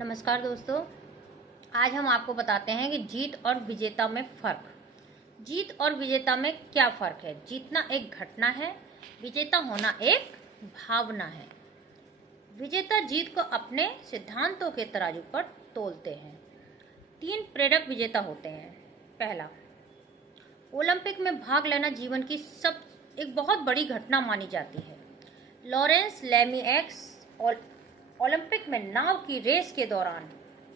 नमस्कार दोस्तों, आज हम आपको बताते हैं कि जीत और विजेता में फ़र्क। जीत और विजेता में क्या फ़र्क है? जीतना एक घटना है, विजेता होना एक भावना है। विजेता जीत को अपने सिद्धांतों के तराजू पर तोलते हैं। 3 प्रेरक विजेता होते हैं। पहला, ओलंपिक में भाग लेना जीवन की एक बहुत बड़ी घटना मानी जाती है। लॉरेंस लेमिएक्स ओलंपिक में नाव की रेस के दौरान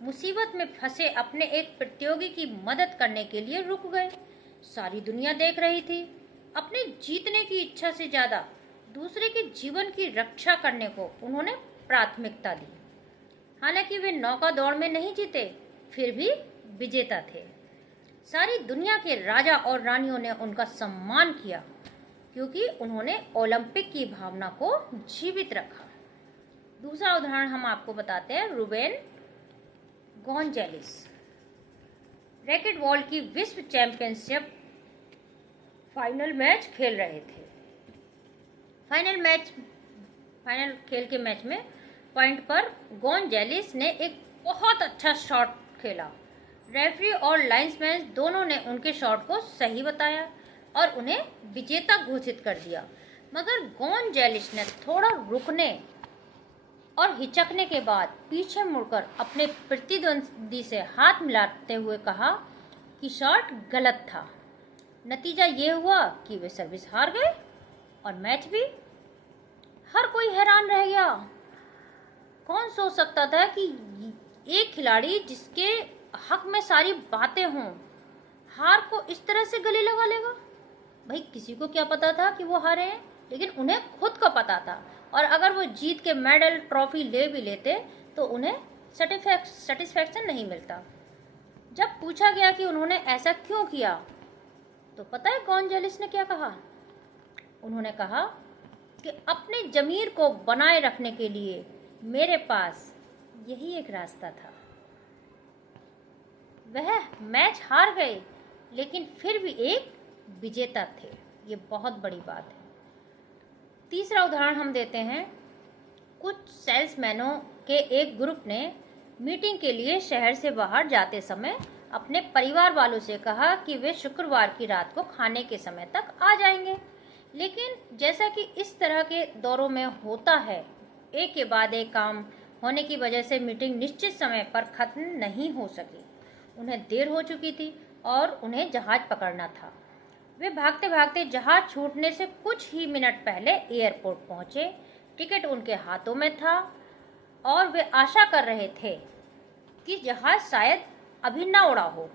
मुसीबत में फंसे अपने एक प्रतियोगी की मदद करने के लिए रुक गए। सारी दुनिया देख रही थी। अपने जीतने की इच्छा से ज्यादा दूसरे के जीवन की रक्षा करने को उन्होंने प्राथमिकता दी। हालांकि वे नौका दौड़ में नहीं जीते, फिर भी विजेता थे। सारी दुनिया के राजा और रानियों ने उनका सम्मान किया क्योंकि उन्होंने ओलंपिक की भावना को जीवित रखा। दूसरा उदाहरण हम आपको बताते हैं। रूबेन गोंजालेस रैकेट बॉल की विश्व चैंपियनशिप फाइनल मैच खेल रहे थे। फाइनल खेल के मैच में पॉइंट पर गोंजालेस ने एक बहुत अच्छा शॉट खेला। रेफरी और लाइन्समैन दोनों ने उनके शॉट को सही बताया और उन्हें विजेता घोषित कर दिया। मगर गोंजालेस ने थोड़ा रुकने और हिचकने के बाद पीछे मुड़कर अपने प्रतिद्वंदी से हाथ मिलाते हुए कहा कि शॉट गलत था। नतीजा ये हुआ कि वे सर्विस हार गए और मैच भी। हर कोई हैरान रह गया। कौन सोच सकता था कि एक खिलाड़ी जिसके हक में सारी बातें हों, हार को इस तरह से गले लगा लेगा। भाई, किसी को क्या पता था कि वो हारे हैं, लेकिन उन्हें खुद का पता था। और अगर वो जीत के मेडल ट्रॉफी ले भी लेते तो उन्हें सेटिस्फैक्शन नहीं मिलता। जब पूछा गया कि उन्होंने ऐसा क्यों किया, तो पता है गोंजालेस ने क्या कहा? उन्होंने कहा कि अपने जमीर को बनाए रखने के लिए मेरे पास यही एक रास्ता था। वह मैच हार गए, लेकिन फिर भी एक विजेता थे। ये बहुत बड़ी बात है। तीसरा उदाहरण हम देते हैं। कुछ सेल्समैनों के एक ग्रुप ने मीटिंग के लिए शहर से बाहर जाते समय अपने परिवार वालों से कहा कि वे शुक्रवार की रात को खाने के समय तक आ जाएंगे। लेकिन जैसा कि इस तरह के दौरों में होता है, एक के बाद एक काम होने की वजह से मीटिंग निश्चित समय पर खत्म नहीं हो सकी। उन्हें देर हो चुकी थी और उन्हें जहाज पकड़ना था। वे भागते भागते जहाज छूटने से कुछ ही मिनट पहले एयरपोर्ट पहुंचे। टिकट उनके हाथों में था और वे आशा कर रहे थे कि जहाज शायद अभी ना उड़ा हो।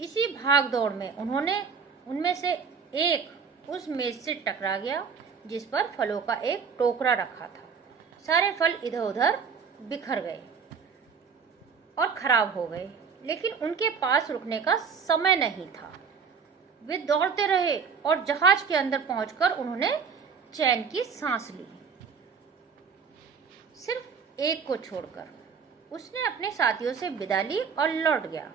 इसी भाग दौड़ में उनमें से एक उस मेज से टकरा गया जिस पर फलों का एक टोकरा रखा था। सारे फल इधर उधर बिखर गए और खराब हो गए, लेकिन उनके पास रुकने का समय नहीं था। वे दौड़ते रहे और जहाज के अंदर पहुंचकर उन्होंने चैन की सांस ली, सिर्फ एक को छोड़कर। उसने अपने साथियों से विदा ली और लौट गया।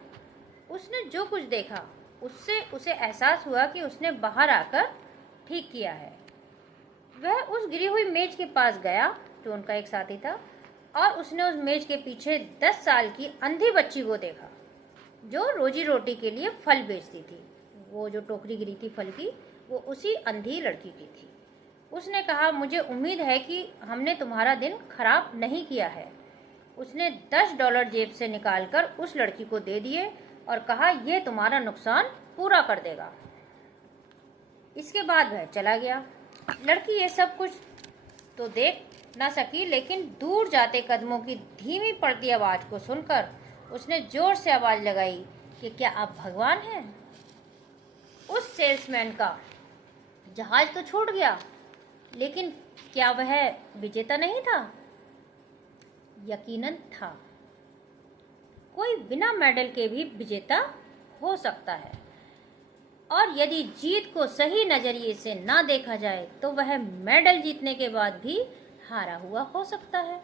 उसने जो कुछ देखा उससे उसे एहसास हुआ कि उसने बाहर आकर ठीक किया है। वह उस गिरी हुई मेज के पास गया जो उनका एक साथी था, और उसने उस मेज के पीछे 10 साल की अंधी बच्ची को देखा जो रोजी रोटी के लिए फल बेचती थी। वो जो टोकरी गिरी थी फल की, वो उसी अंधी लड़की की थी। उसने कहा, मुझे उम्मीद है कि हमने तुम्हारा दिन खराब नहीं किया है। उसने $10 जेब से निकालकर उस लड़की को दे दिए और कहा, यह तुम्हारा नुकसान पूरा कर देगा। इसके बाद वह चला गया। लड़की ये सब कुछ तो देख ना सकी, लेकिन दूर जाते कदमों की धीमी पड़ती आवाज को सुनकर उसने जोर से आवाज लगाई कि क्या आप भगवान हैं? उस सेल्समैन का जहाज तो छूट गया, लेकिन क्या वह विजेता नहीं था? यकीनन था। कोई बिना मेडल के भी विजेता हो सकता है, और यदि जीत को सही नजरिए से ना देखा जाए तो वह मेडल जीतने के बाद भी हारा हुआ हो सकता है।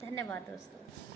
धन्यवाद दोस्तों।